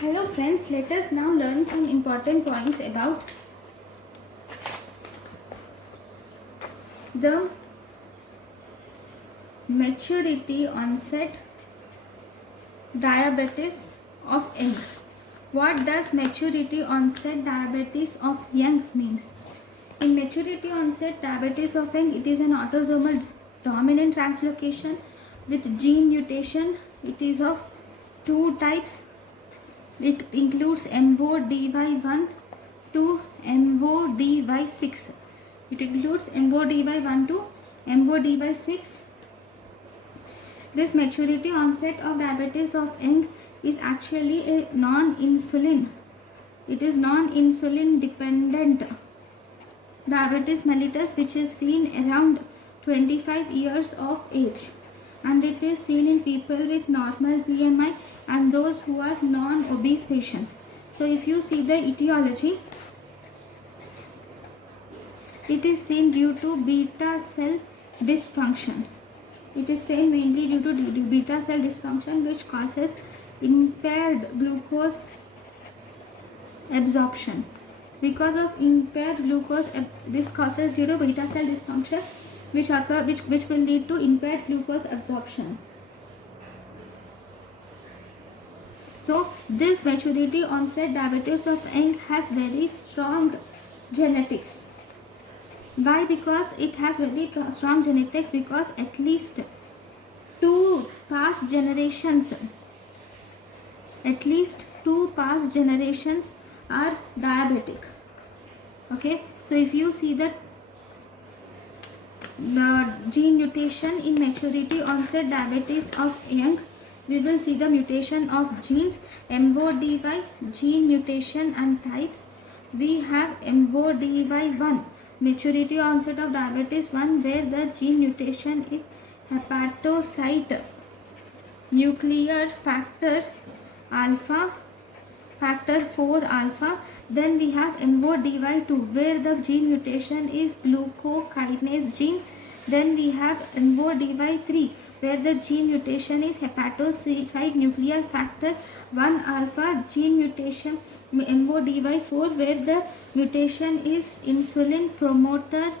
Hello friends, let us now learn some important points about the maturity onset diabetes of young. What does maturity onset diabetes of young means? In maturity onset diabetes of young, it is an autosomal dominant translocation with gene mutation. It is of two types. It includes MODY1 to MODY6. It includes MODY1 to MODY6. This maturity onset of diabetes of young is actually a non-insulin. It is non-insulin dependent diabetes mellitus, which is seen around 25 years of age, and it is seen in people with normal BMI and those who are non-obese patients. So if you see the etiology, it is seen due to beta cell dysfunction. It is seen mainly due to beta cell dysfunction, which causes impaired glucose absorption. Because of impaired glucose, this causes due to beta cell dysfunction, which will lead to impaired glucose absorption. So this maturity onset diabetes of young has very strong genetics. Why? Because it has very strong genetics, because at least two past generations are diabetic. Okay, so if you see the gene mutation in maturity onset diabetes of young, we will see the mutation of genes MODY, gene mutation and types. We have MODY1, maturity onset of diabetes 1, where the gene mutation is hepatocyte nuclear factor alpha, factor 4 alpha. Then we have MODY2, where the gene mutation is glucokinase gene. Then we have MODY3, where the gene mutation is hepatocyte nuclear factor 1 alpha, gene mutation MODY4, where the mutation is insulin promoter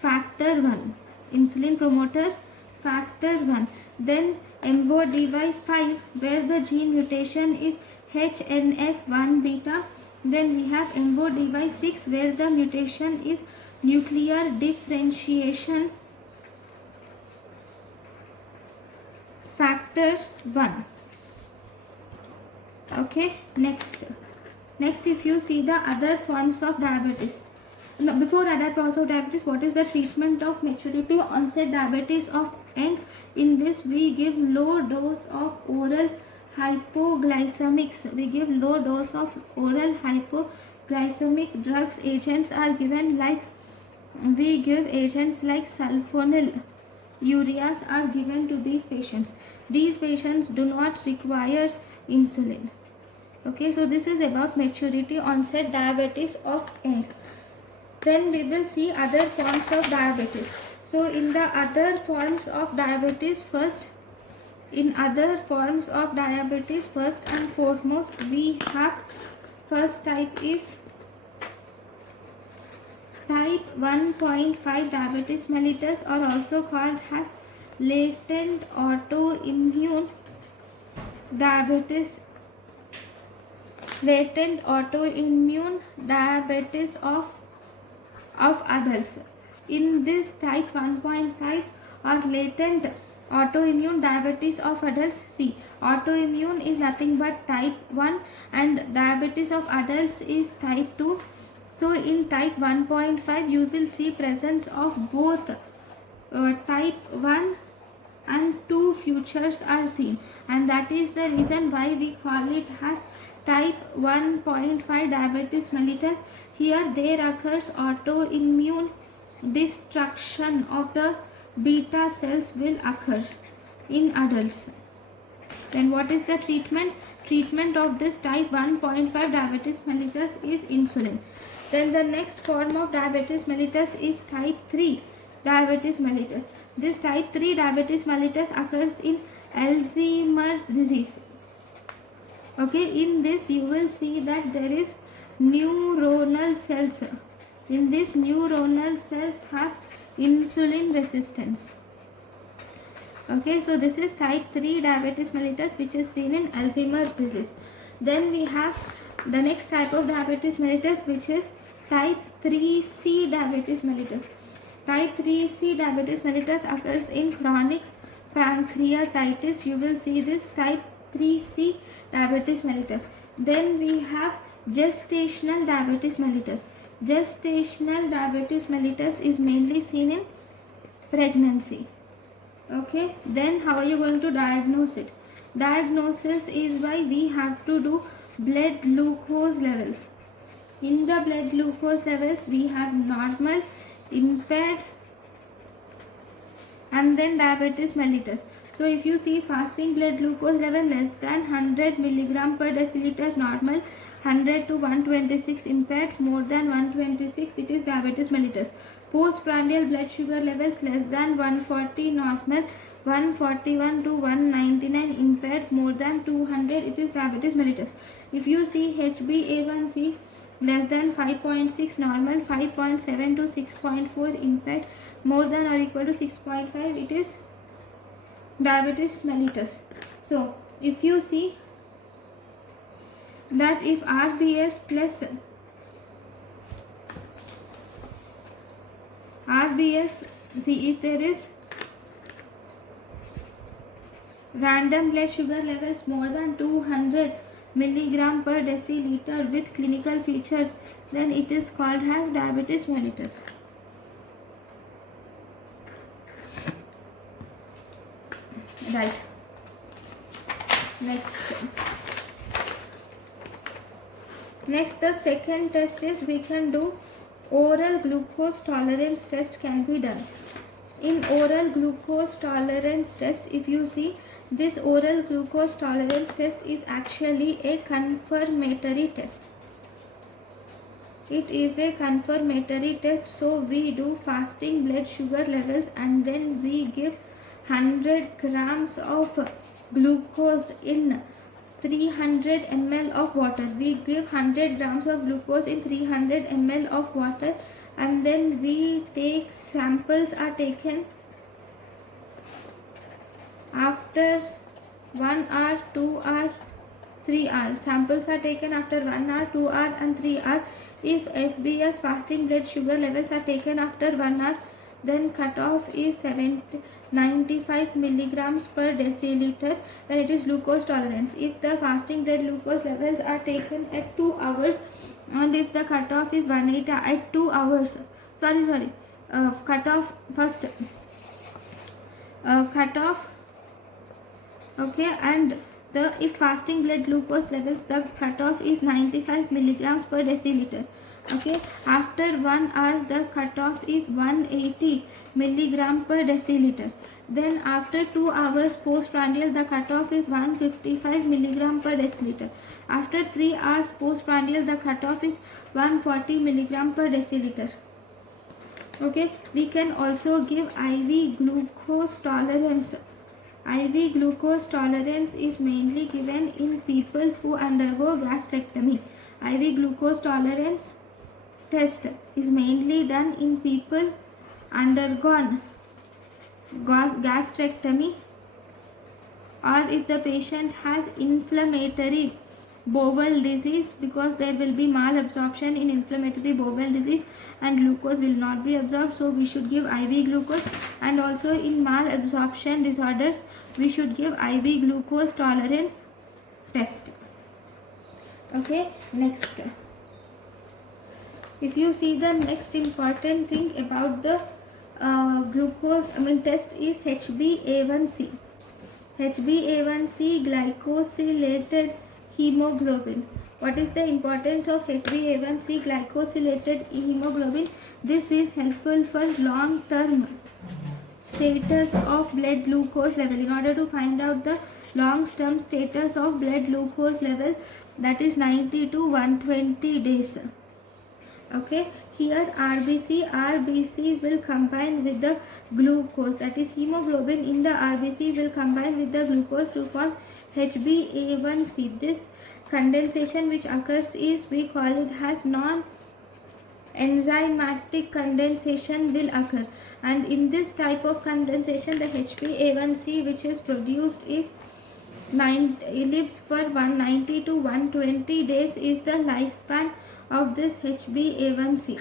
factor 1. Then MODY5, where the gene mutation is HNF1 beta. Then we have MODY6, where the mutation is nuclear differentiation factor 1. Okay, next if you see the other forms of diabetes. Now, before other forms of diabetes, what is the treatment of maturity onset diabetes of young? In this, we give low dose of oral hypoglycemics. Drugs. Agents are given, like we give agents like sulfonyl ureas are given to these patients. These patients do not require insulin. Okay, so this is about maturity onset diabetes of young. Then we will see other forms of diabetes. So in the other forms of diabetes, first and foremost, we have first type is type 1.5 diabetes mellitus, or also called as latent autoimmune diabetes of adults. In this type 1.5 or latent autoimmune diabetes of adults, see, autoimmune is nothing but type 1 and diabetes of adults is type 2. So in type 1.5 you will see presence of both type 1 and 2 features are seen, and that is the reason why we call it as type 1.5 diabetes mellitus. Here there occurs autoimmune destruction of the beta cells will occur in adults. Then what is the treatment? Treatment of this type 1.5 diabetes mellitus is insulin. Then the next form of diabetes mellitus is type 3 diabetes mellitus. This type 3 diabetes mellitus occurs in Alzheimer's disease. Okay, in this you will see that there is neuronal cells. In this neuronal cells have insulin resistance. Okay, so this is type 3 diabetes mellitus, which is seen in Alzheimer's disease. Then we have the next type of diabetes mellitus, which is type 3C diabetes mellitus. Type 3C diabetes mellitus occurs in chronic pancreatitis. You will see this type 3C diabetes mellitus. Then we have gestational diabetes mellitus. Gestational diabetes mellitus is mainly seen in pregnancy. Okay, then how are you going to diagnose it? Diagnosis is by we have to do blood glucose levels. In the blood glucose levels we have normal, impaired, and then diabetes mellitus. So if you see fasting blood glucose level less than 100 milligram per deciliter normal, 100 to 126 impaired, more than 126 it is diabetes mellitus. Postprandial blood sugar levels less than 140 normal, 141 to 199 impaired, more than 200 it is diabetes mellitus. If you see HbA1c less than 5.6 normal, 5.7 to 6.4 impaired, more than or equal to 6.5 it is diabetes mellitus. So if you see that if RBS plus see if there is random blood sugar levels more than 200 milligram per deciliter with clinical features, then it is called as diabetes mellitus. Right. Next the second test is we can do oral glucose tolerance test can be done. In oral glucose tolerance test, if you see, this oral glucose tolerance test is actually a confirmatory test. It is a confirmatory test, so we do fasting blood sugar levels and then we give 100 grams of glucose in 300 ml of water. We give 100 grams of glucose in 300 ml of water, and then we take samples are taken after 1 hour, 2 hour, 3 hours. Samples are taken after 1 hour, 2 hour and 3 hour. If FBS fasting blood sugar levels are taken after 1 hour, then cutoff is 95 milligrams per deciliter, then it is glucose tolerance. If the fasting blood glucose levels are taken at 2 hours and if the cutoff is 180 at 2 hours, cutoff first cutoff, okay, and if fasting blood glucose levels, the cutoff is 95 milligrams per deciliter. Okay, after 1 hour the cutoff is 180 milligram per deciliter. Then after 2 hours postprandial the cutoff is 155 milligram per deciliter. After 3 hours postprandial the cutoff is 140 milligram per deciliter. Okay, we can also give IV glucose tolerance. IV glucose tolerance is mainly given in people who undergo gastrectomy. IV glucose tolerance test is mainly done in people undergone gastrectomy, or if the patient has inflammatory bowel disease, because there will be malabsorption in inflammatory bowel disease and glucose will not be absorbed, so we should give IV glucose. And also in malabsorption disorders we should give IV glucose tolerance test. Okay, next, if you see the next important thing about the glucose test is HbA1c. HbA1c, glycosylated hemoglobin. What is the importance of HbA1c, glycosylated hemoglobin? This is helpful for long term status of blood glucose level. In order to find out the long term status of blood glucose level, that is 90 to 120 days. Okay, here RBC will combine with the glucose, that is hemoglobin in the RBC will combine with the glucose to form HbA1c. This condensation which occurs is, we call it as non-enzymatic condensation will occur, and in this type of condensation the HbA1c which is produced is lives for 190 to 120 days is the lifespan of this HbA1c.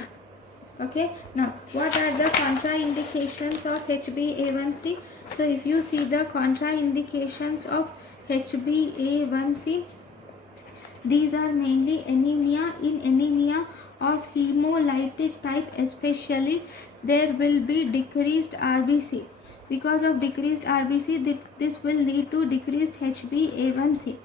Okay, now what are the contraindications of HbA1c? So if you see the contraindications of HbA1c, these are mainly anemia. In anemia of hemolytic type especially, there will be decreased RBC. Because of decreased RBC, this will lead to decreased HbA1c.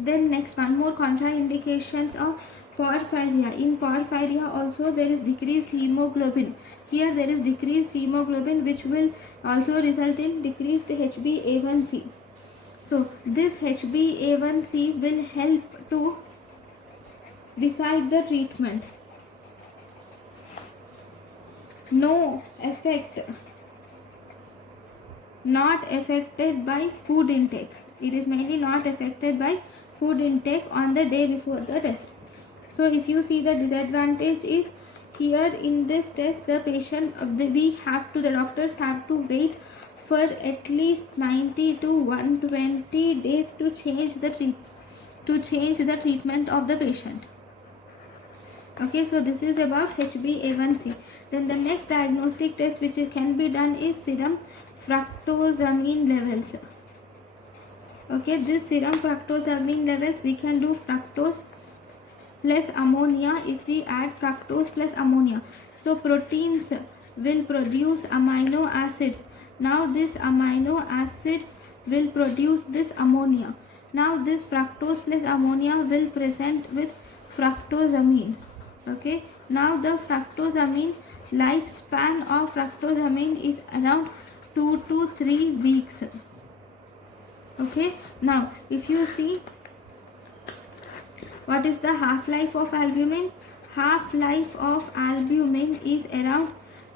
Then next, one more contraindications of porphyria. In porphyria also there is decreased hemoglobin. Here there is decreased hemoglobin which will also result in decreased HbA1c. So this HbA1c will help to decide the treatment. No effect, not affected by food intake. It is mainly not affected by food intake on the day before the test. So if you see the disadvantage is, here in this test the patient the doctors have to wait for at least 90 to 120 days to change the treatment of the patient. Okay, so this is about HbA1c. Then the next diagnostic test which can be done is serum fructosamine levels. Okay, this serum fructosamine levels, we can do fructose plus ammonia. If we add fructose plus ammonia, so proteins will produce amino acids. Now this amino acid will produce this ammonia. Now this fructose plus ammonia will present with fructosamine. Okay, now the fructosamine, lifespan of fructosamine is around 2 to 3 weeks. Okay, now if you see what is the half-life of albumin, half-life of albumin is around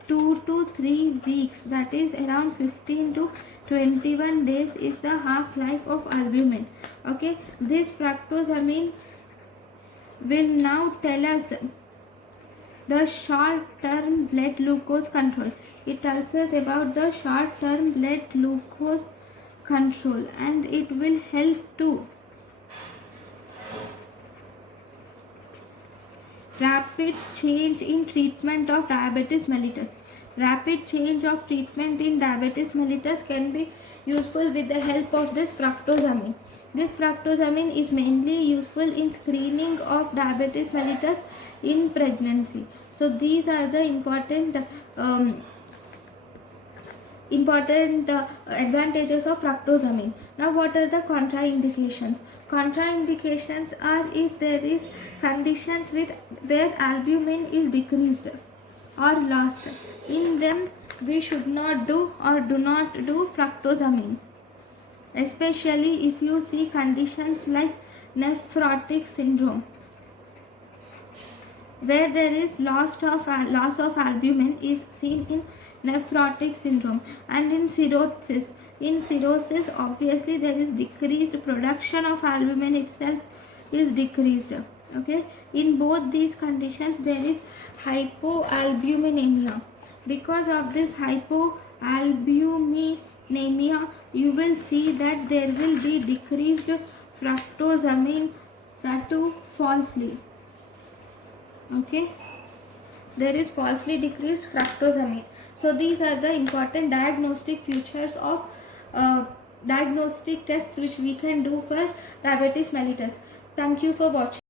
2 to 3 weeks, that is around 15 to 21 days is the half-life of albumin. Okay, this fructosamine will now tell us the short-term blood glucose control. It tells us about the short-term blood glucose control, and it will help to rapid change in treatment of diabetes mellitus. Rapid change of treatment in diabetes mellitus can be useful with the help of this fructosamine. This fructosamine is mainly useful in screening of diabetes mellitus in pregnancy. So these are the important advantages of fructosamine. Now what are the contraindications? Contraindications are if there is conditions where albumin is decreased or lost. In them we should not do or do not do fructosamine. Especially if you see conditions like nephrotic syndrome, where there is loss of albumin is seen in nephrotic syndrome, and in cirrhosis. In cirrhosis, obviously there is decreased production of albumin itself is decreased. Okay, in both these conditions there is hypoalbuminemia. Because of this hypoalbuminemia, you will see that there will be decreased fructosamine, that too falsely. Okay, there is falsely decreased fructosamine. So these are the important diagnostic features of diagnostic tests which we can do for diabetes mellitus. Thank you for watching.